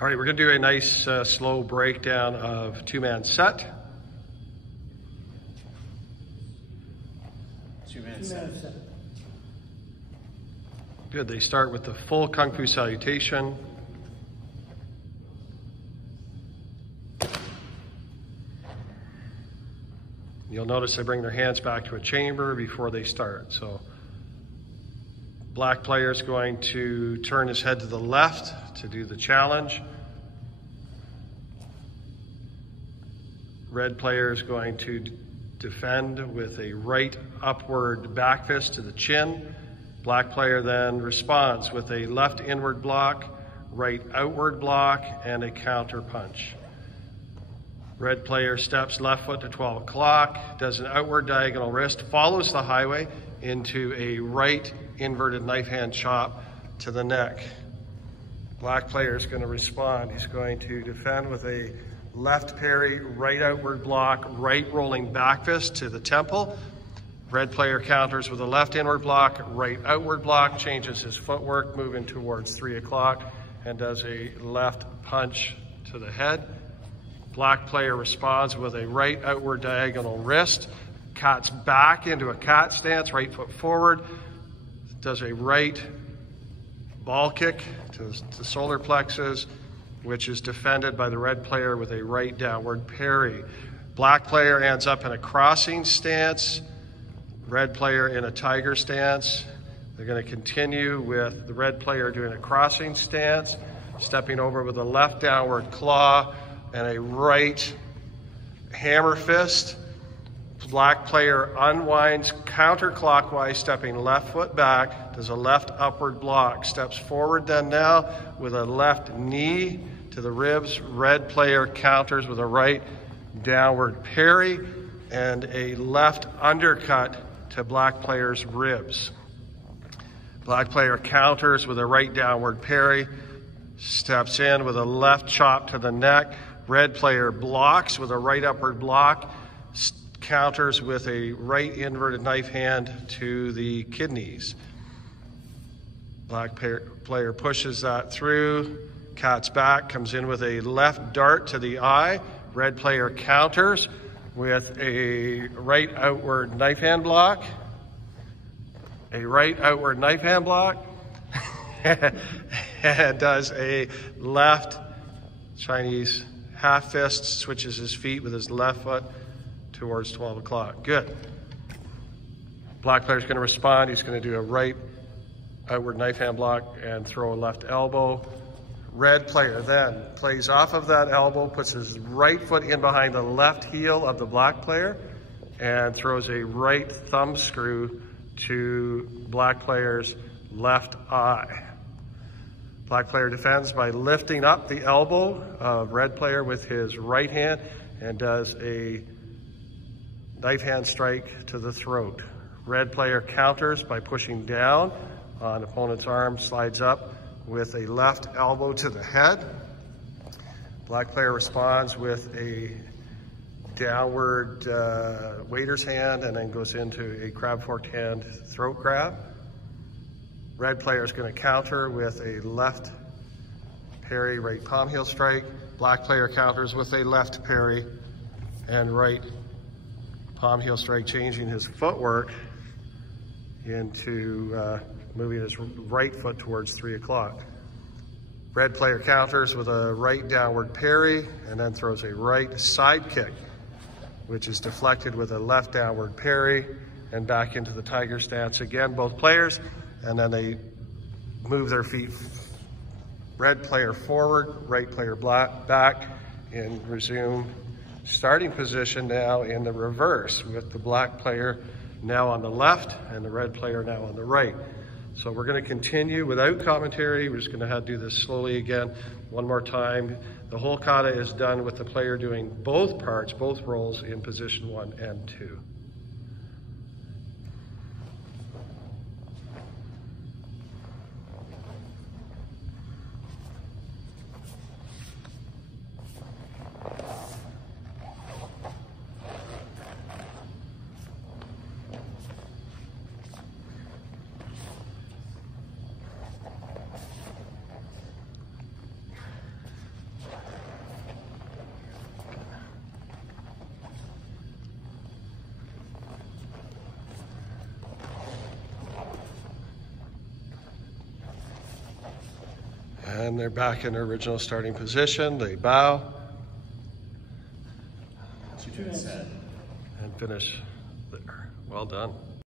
All right, we're gonna do a nice slow breakdown of two-man set. Two-man set. Good, they start with the full Kung Fu salutation. You'll notice they bring their hands back to a chamber before they start. So black player is going to turn his head to the left to do the challenge. Red player is going to defend with a right upward back fist to the chin. Black player then responds with a left inward block, right outward block, and a counter punch. Red player steps left foot to 12 o'clock, does an outward diagonal wrist, follows the highway into a right inverted knife hand chop to the neck. Black player is going to respond. He's going to defend with a left parry, right outward block, right rolling back fist to the temple. Red player counters with a left inward block, right outward block, changes his footwork, moving towards 3 o'clock, and does a left punch to the head. Black player responds with a right outward diagonal wrist, cuts back into a cat stance, right foot forward, does a right ball kick to the solar plexus, which is defended by the red player with a right downward parry. Black player ends up in a crossing stance, red player in a tiger stance. They're going to continue with the red player doing a crossing stance, stepping over with a left downward claw and a right hammer fist. Black player unwinds counterclockwise, stepping left foot back, does a left upward block, steps forward then now with a left knee to the ribs. Red player counters with a right downward parry and a left undercut to black player's ribs. Black player counters with a right downward parry, steps in with a left chop to the neck. Red player blocks with a right upward block, counters with a right inverted knife hand to the kidneys. Black player pushes that through, cuts back, comes in with a left dart to the eye. Red player counters with a right outward knife hand block, and does a left Chinese half fist, switches his feet with his left foot towards 12 o'clock. Good. Black player's going to respond. He's going to do a right outward knife hand block and throw a left elbow. Red player then plays off of that elbow, puts his right foot in behind the left heel of the black player and throws a right thumb screw to black player's left eye. Black player defends by lifting up the elbow of red player with his right hand and does a knife hand strike to the throat. Red player counters by pushing down on opponent's arm, slides up with a left elbow to the head. Black player responds with a downward waiter's hand and then goes into a crab fork hand throat grab. Red player is going to counter with a left parry, right palm heel strike. Black player counters with a left parry and right palm heel strike, changing his footwork into moving his right foot towards 3 o'clock. Red player counters with a right downward parry and then throws a right side kick, which is deflected with a left downward parry and back into the tiger stance again, both players. And then they move their feet, red player forward, right player back, and resume starting position now in the reverse with the black player now on the left and the red player now on the right. So we're going to continue without commentary. We're just going to do this slowly again one more time. The whole kata is done with the player doing both parts, both roles in position 1 and 2. And they're back in their original starting position. They bow and finish there. Well done.